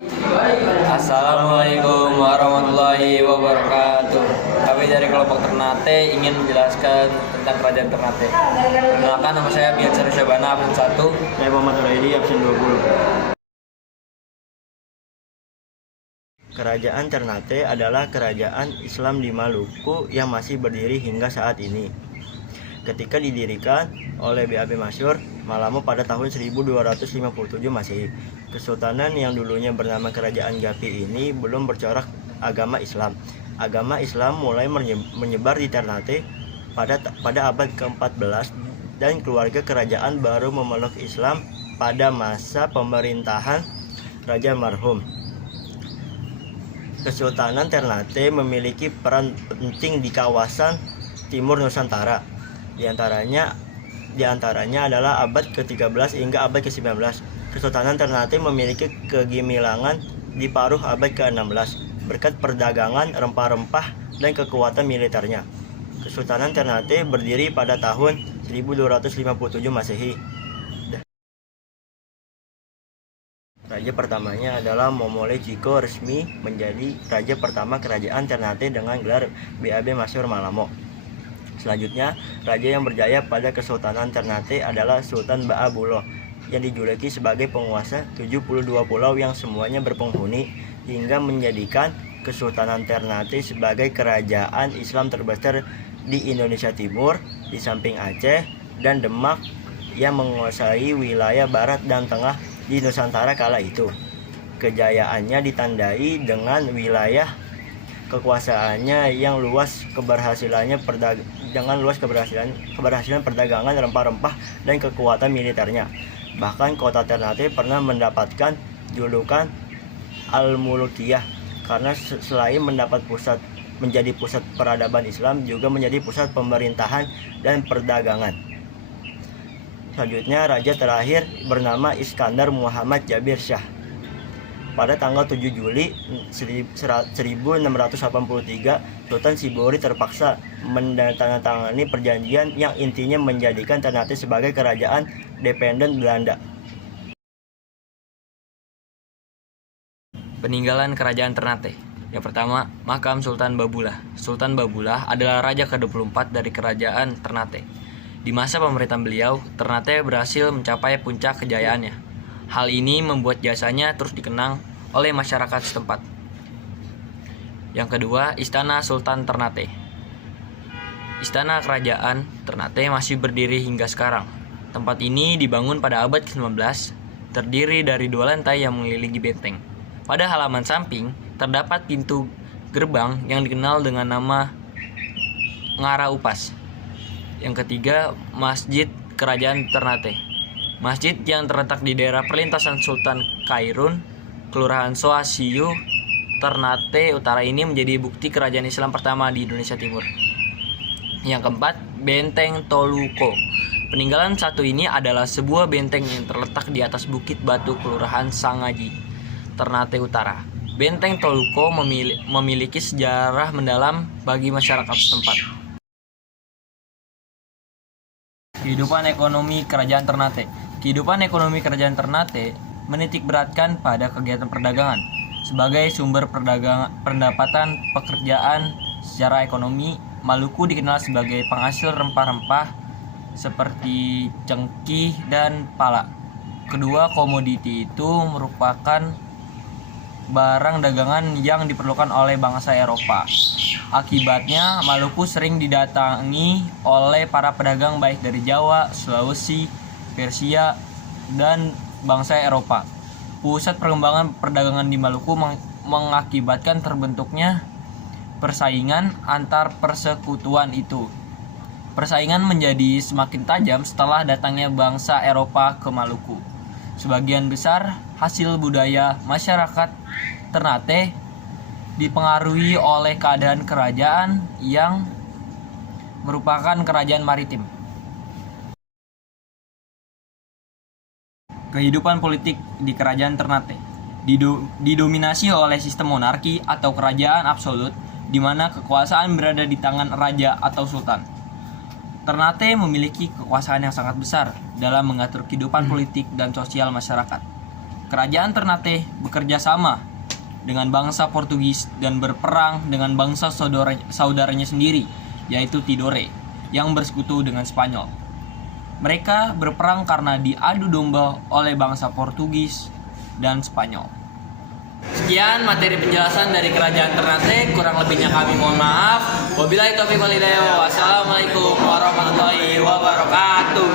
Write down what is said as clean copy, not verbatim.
Assalamualaikum warahmatullahi wabarakatuh. Kami dari kelompok Ternate ingin menjelaskan tentang kerajaan Ternate. Perkenalkan, nama saya Biansyar Syabana, absen 1. Saya Muhammad Raidi, absen 20. Kerajaan Ternate adalah kerajaan Islam di Maluku yang masih berdiri hingga saat ini. Ketika didirikan oleh BAB Masyur Malamo pada tahun 1257 Masehi, Kesultanan yang dulunya bernama Kerajaan Gapi ini belum bercorak agama Islam. Agama Islam mulai menyebar di Ternate pada abad ke-14 dan keluarga kerajaan baru memeluk Islam pada masa pemerintahan Raja Marhum. Kesultanan Ternate memiliki peran penting di kawasan timur Nusantara. Di antaranya adalah abad ke-13 hingga abad ke-19. Kesultanan Ternate memiliki kegemilangan di paruh abad ke-16 berkat perdagangan rempah-rempah dan kekuatan militernya. Kesultanan Ternate berdiri pada tahun 1257 Masehi. Raja pertamanya adalah Momole Chiko, resmi menjadi raja pertama kerajaan Ternate dengan gelar BAB Masyur Malamo. Selanjutnya, raja yang berjaya pada Kesultanan Ternate adalah Sultan Ba'abullah yang dijuluki sebagai penguasa 72 pulau yang semuanya berpenghuni, hingga menjadikan Kesultanan Ternate sebagai kerajaan Islam terbesar di Indonesia Timur, di samping Aceh dan Demak yang menguasai wilayah barat dan tengah di Nusantara kala itu. Kejayaannya ditandai dengan wilayah kekuasaannya yang luas, keberhasilan perdagangan rempah-rempah dan kekuatan militernya. Bahkan kota Ternate pernah mendapatkan julukan Al-Mulukiyah karena selain menjadi pusat peradaban Islam, juga menjadi pusat pemerintahan dan perdagangan. Selanjutnya, raja terakhir bernama Iskandar Muhammad Jabir Shah. Pada tanggal 7 Juli 1683, Sultan Sibori terpaksa menandatangani perjanjian yang intinya menjadikan Ternate sebagai kerajaan dependen Belanda. Peninggalan kerajaan Ternate. Yang pertama, makam Sultan Babulah. Sultan Babulah adalah raja ke-24 dari kerajaan Ternate. Di masa pemerintahan beliau, Ternate berhasil mencapai puncak kejayaannya. Hal ini membuat jasanya terus dikenang oleh masyarakat setempat. Yang kedua, Istana Sultan Ternate. Istana Kerajaan Ternate masih berdiri hingga sekarang. Tempat ini dibangun pada abad ke-19, terdiri dari 2 lantai yang mengelilingi benteng. Pada halaman samping, terdapat pintu gerbang yang dikenal dengan nama Ngara Upas. Yang ketiga, Masjid Kerajaan Ternate. Masjid yang terletak di daerah perlintasan Sultan Kairun, Kelurahan Soa Siu, Ternate Utara ini menjadi bukti kerajaan Islam pertama di Indonesia Timur. Yang keempat, Benteng Toluko. Peninggalan satu ini adalah sebuah benteng yang terletak di atas Bukit Batu, Kelurahan Sangaji, Ternate Utara. Benteng Toluko memiliki sejarah mendalam bagi masyarakat setempat. Kehidupan ekonomi kerajaan Ternate. Kehidupan ekonomi kerajaan Ternate menitik beratkan pada kegiatan perdagangan sebagai sumber pendapatan pekerjaan. Secara ekonomi, Maluku dikenal sebagai penghasil rempah-rempah seperti cengkih dan pala. Kedua komoditi itu merupakan barang dagangan yang diperlukan oleh bangsa Eropa. Akibatnya, Maluku sering didatangi oleh para pedagang baik dari Jawa, Sulawesi, Persia, dan bangsa Eropa. Pusat perkembangan perdagangan di Maluku mengakibatkan terbentuknya persaingan antar persekutuan itu. Persaingan menjadi semakin tajam setelah datangnya bangsa Eropa ke Maluku. Sebagian besar hasil budaya masyarakat Ternate dipengaruhi oleh keadaan kerajaan yang merupakan kerajaan maritim. Kehidupan politik di kerajaan Ternate didominasi oleh sistem monarki atau kerajaan absolut, di mana kekuasaan berada di tangan raja atau sultan. Ternate memiliki kekuasaan yang sangat besar dalam mengatur kehidupan politik dan sosial masyarakat. Kerajaan Ternate bekerja sama dengan bangsa Portugis dan berperang dengan bangsa saudaranya sendiri, yaitu Tidore, yang bersekutu dengan Spanyol. Mereka berperang karena diadu domba oleh bangsa Portugis dan Spanyol. Sekian materi penjelasan dari Kerajaan Ternate, kurang lebihnya kami mohon maaf. Wabillahi taufiq wal hidayah. Wassalamualaikum warahmatullahi wabarakatuh.